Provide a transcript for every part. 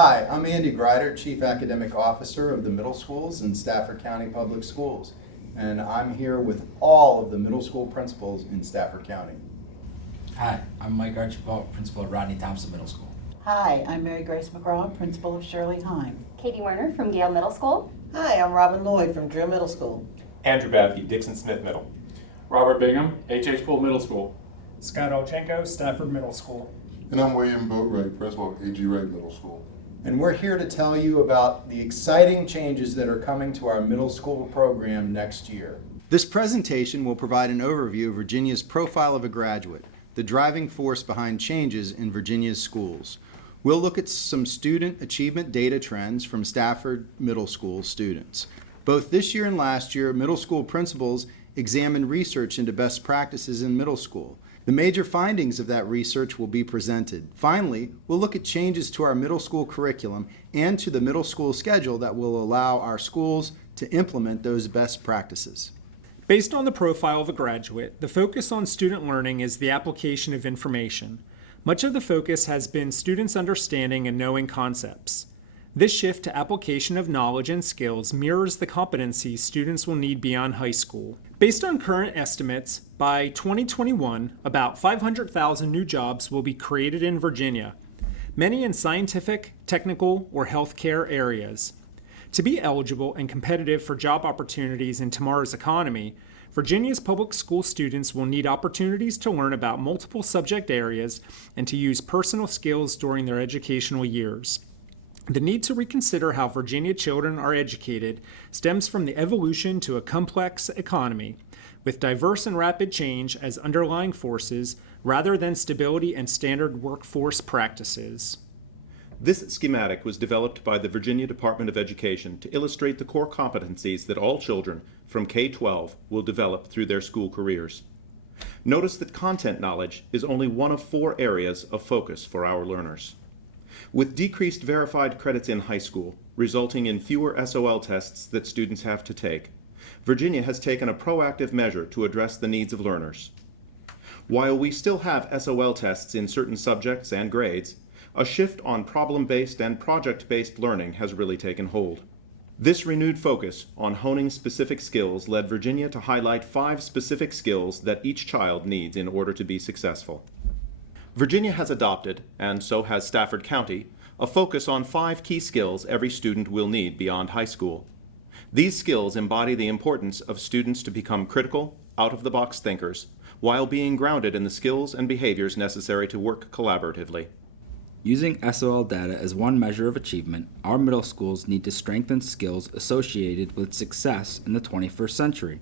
Hi, I'm Andy Greider, Chief Academic Officer of the middle schools in Stafford County Public Schools. And I'm here with all of the middle school principals in Stafford County. Hi, I'm Mike Archibald, principal at Rodney Thompson Middle School. Hi, I'm Mary Grace McGraw, principal of Shirley Heim. Katie Werner from Gale Middle School. Hi, I'm Robin Lloyd from Drew Middle School. Andrew Babke, Dixon Smith Middle. Robert Bingham, H.H. Poole Middle School. Scott Olchenko, Stafford Middle School. And I'm William Boatwright, principal of A.G. Wright Middle School. And we're here to tell you about the exciting changes that are coming to our middle school program next year. This presentation will provide an overview of Virginia's profile of a graduate, the driving force behind changes in Virginia's schools. We'll look at some student achievement data trends from Stafford Middle School students. Both this year and last year, middle school principals examined research into best practices in middle school. The major findings of that research will be presented. Finally, we'll look at changes to our middle school curriculum and to the middle school schedule that will allow our schools to implement those best practices. Based on the profile of a graduate, the focus on student learning is the application of information. Much of the focus has been students understanding and knowing concepts. This shift to application of knowledge and skills mirrors the competencies students will need beyond high school. Based on current estimates, by 2021, about 500,000 new jobs will be created in Virginia, many in scientific, technical, or healthcare areas. To be eligible and competitive for job opportunities in tomorrow's economy, Virginia's public school students will need opportunities to learn about multiple subject areas and to use personal skills during their educational years. The need to reconsider how Virginia children are educated stems from the evolution to a complex economy, with diverse and rapid change as underlying forces rather than stability and standard workforce practices. This schematic was developed by the Virginia Department of Education to illustrate the core competencies that all children from K-12 will develop through their school careers. Notice that content knowledge is only one of 4 areas of focus for our learners. With decreased verified credits in high school, resulting in fewer SOL tests that students have to take, Virginia has taken a proactive measure to address the needs of learners. While we still have SOL tests in certain subjects and grades, a shift on problem-based and project-based learning has really taken hold. This renewed focus on honing specific skills led Virginia to highlight 5 specific skills that each child needs in order to be successful. Virginia has adopted, and so has Stafford County, a focus on 5 key skills every student will need beyond high school. These skills embody the importance of students to become critical, out-of-the-box thinkers, while being grounded in the skills and behaviors necessary to work collaboratively. Using SOL data as one measure of achievement, our middle schools need to strengthen skills associated with success in the 21st century.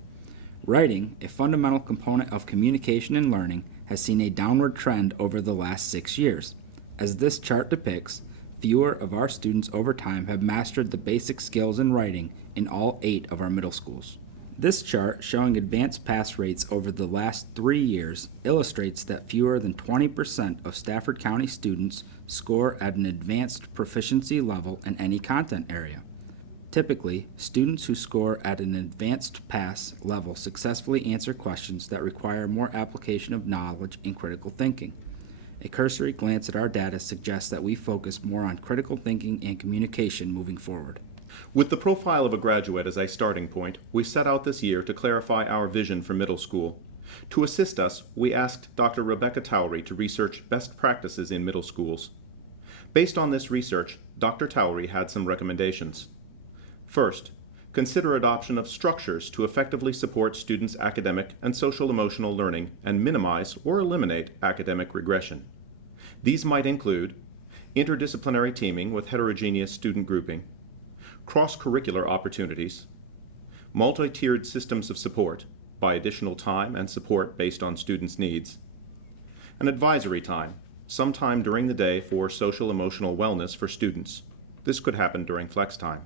Writing, a fundamental component of communication and learning, has seen a downward trend over the last 6 years. As this chart depicts, fewer of our students over time have mastered the basic skills in writing in all 8 of our middle schools. This chart, showing advanced pass rates over the last 3 years, illustrates that fewer than 20% of Stafford County students score at an advanced proficiency level in any content area. Typically, students who score at an advanced pass level successfully answer questions that require more application of knowledge and critical thinking. A cursory glance at our data suggests that we focus more on critical thinking and communication moving forward. With the profile of a graduate as a starting point, we set out this year to clarify our vision for middle school. To assist us, we asked Dr. Rebecca Towery to research best practices in middle schools. Based on this research, Dr. Towery had some recommendations. First, consider adoption of structures to effectively support students' academic and social-emotional learning and minimize or eliminate academic regression. These might include interdisciplinary teaming with heterogeneous student grouping, cross-curricular opportunities, multi-tiered systems of support by additional time and support based on students' needs, and advisory time, sometime during the day for social-emotional wellness for students. This could happen during flex time.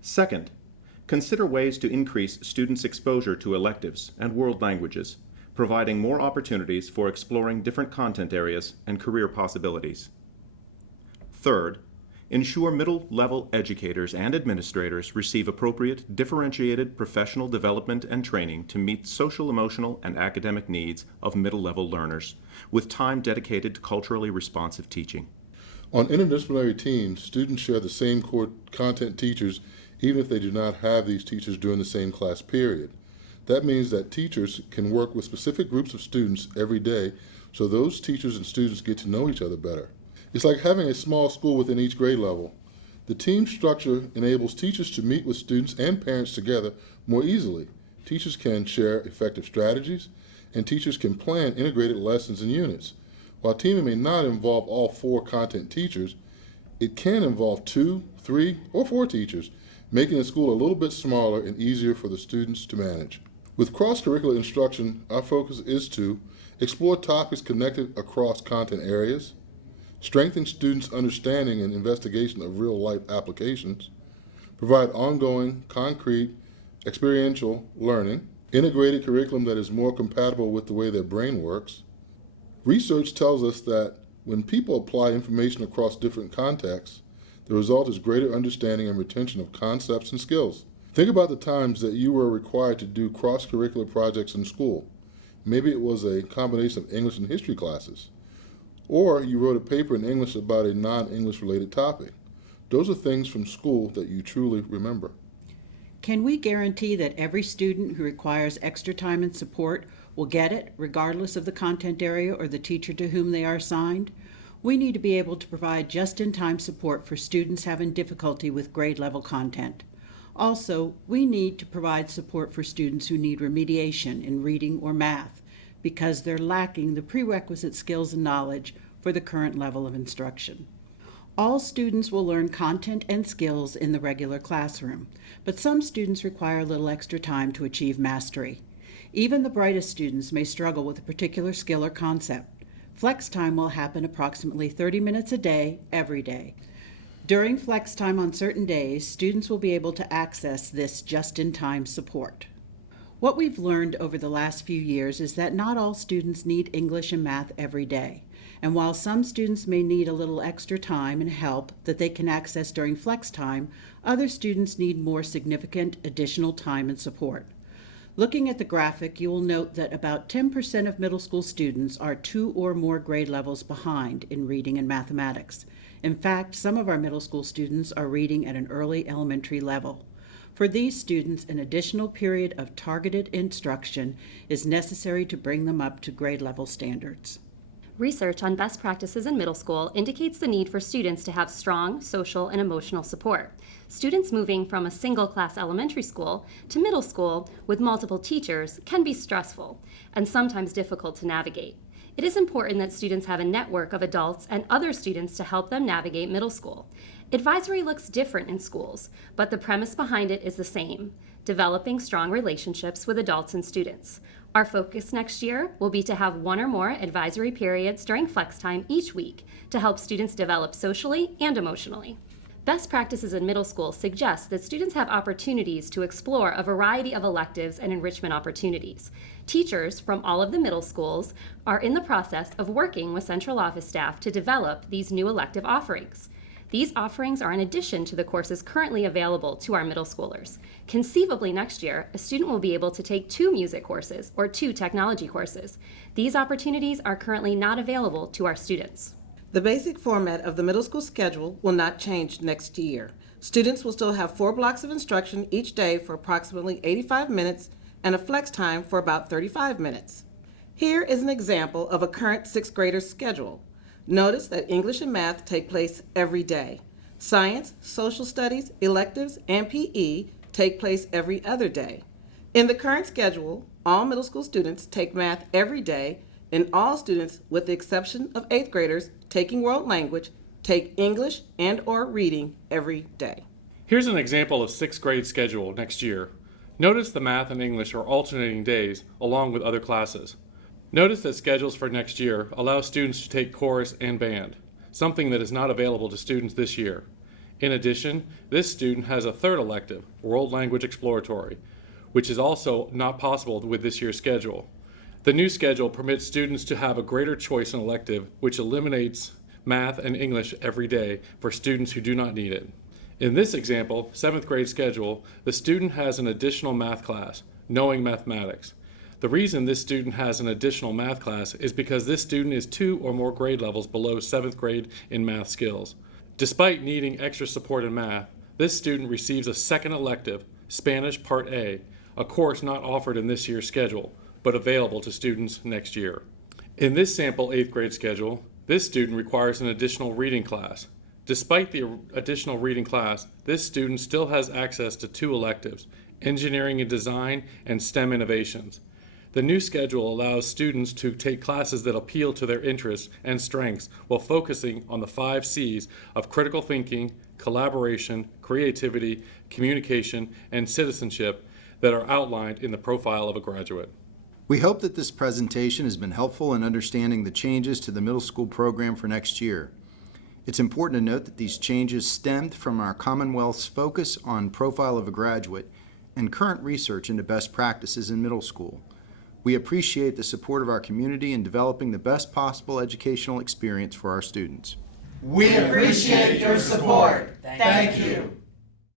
Second, consider ways to increase students' exposure to electives and world languages, providing more opportunities for exploring different content areas and career possibilities. Third, ensure middle-level educators and administrators receive appropriate, differentiated professional development and training to meet social, emotional, and academic needs of middle-level learners, with time dedicated to culturally responsive teaching. On interdisciplinary teams, students share the same core content teachers even if they do not have these teachers during the same class period. That means that teachers can work with specific groups of students every day so those teachers and students get to know each other better. It's like having a small school within each grade level. The team structure enables teachers to meet with students and parents together more easily. Teachers can share effective strategies, and teachers can plan integrated lessons and units. While teaming may not involve all 4 content teachers, it can involve 2, 3, or 4 teachers, making the school a little bit smaller and easier for the students to manage. With cross-curricular instruction, our focus is to explore topics connected across content areas, strengthen students' understanding and investigation of real-life applications, provide ongoing, concrete, experiential learning, integrated curriculum that is more compatible with the way their brain works. Research tells us that when people apply information across different contexts, the result is greater understanding and retention of concepts and skills. Think about the times that you were required to do cross-curricular projects in school. Maybe it was a combination of English and history classes. Or you wrote a paper in English about a non-English related topic. Those are things from school that you truly remember. Can we guarantee that every student who requires extra time and support will get it, regardless of the content area or the teacher to whom they are assigned? We need to be able to provide just-in-time support for students having difficulty with grade-level content. Also, we need to provide support for students who need remediation in reading or math because they're lacking the prerequisite skills and knowledge for the current level of instruction. All students will learn content and skills in the regular classroom, but some students require a little extra time to achieve mastery. Even the brightest students may struggle with a particular skill or concept. Flex time will happen approximately 30 minutes a day, every day. During flex time on certain days, students will be able to access this just-in-time support. What we've learned over the last few years is that not all students need English and math every day. And while some students may need a little extra time and help that they can access during flex time, other students need more significant additional time and support. Looking at the graphic, you will note that about 10% of middle school students are 2 or more grade levels behind in reading and mathematics. In fact, some of our middle school students are reading at an early elementary level. For these students, an additional period of targeted instruction is necessary to bring them up to grade level standards. Research on best practices in middle school indicates the need for students to have strong social and emotional support. Students moving from a single-class elementary school to middle school with multiple teachers can be stressful and sometimes difficult to navigate. It is important that students have a network of adults and other students to help them navigate middle school. Advisory looks different in schools, but the premise behind it is the same: developing strong relationships with adults and students. Our focus next year will be to have 1 or more advisory periods during flex time each week to help students develop socially and emotionally. Best practices in middle school suggest that students have opportunities to explore a variety of electives and enrichment opportunities. Teachers from all of the middle schools are in the process of working with central office staff to develop these new elective offerings. These offerings are in addition to the courses currently available to our middle schoolers. Conceivably next year, a student will be able to take 2 music courses or 2 technology courses. These opportunities are currently not available to our students. The basic format of the middle school schedule will not change next year. Students will still have 4 blocks of instruction each day for approximately 85 minutes and a flex time for about 35 minutes. Here is an example of a current 6th grader's schedule. Notice that English and math take place every day. Science, social studies, electives, and PE take place every other day. In the current schedule, all middle school students take math every day, and all students, with the exception of 8th graders taking world language, take English and/or reading every day. Here's an example of 6th grade schedule next year. Notice the math and English are alternating days along with other classes. Notice that schedules for next year allow students to take chorus and band, something that is not available to students this year. In addition, this student has a 3rd elective, World Language Exploratory, which is also not possible with this year's schedule. The new schedule permits students to have a greater choice in elective, which eliminates math and English every day for students who do not need it. In this example, 7th grade schedule, the student has an additional math class, Knowing Mathematics. The reason this student has an additional math class is because this student is 2 or more grade levels below 7th grade in math skills. Despite needing extra support in math, this student receives a second elective, Spanish Part A, a course not offered in this year's schedule, but available to students next year. In this sample 8th grade schedule, this student requires an additional reading class. Despite the additional reading class, this student still has access to 2 electives, Engineering and Design and STEM Innovations. The new schedule allows students to take classes that appeal to their interests and strengths while focusing on the 5 C's of critical thinking, collaboration, creativity, communication, and citizenship that are outlined in the profile of a graduate. We hope that this presentation has been helpful in understanding the changes to the middle school program for next year. It's important to note that these changes stemmed from our Commonwealth's focus on profile of a graduate and current research into best practices in middle school. We appreciate the support of our community in developing the best possible educational experience for our students. We appreciate your support. Thank you.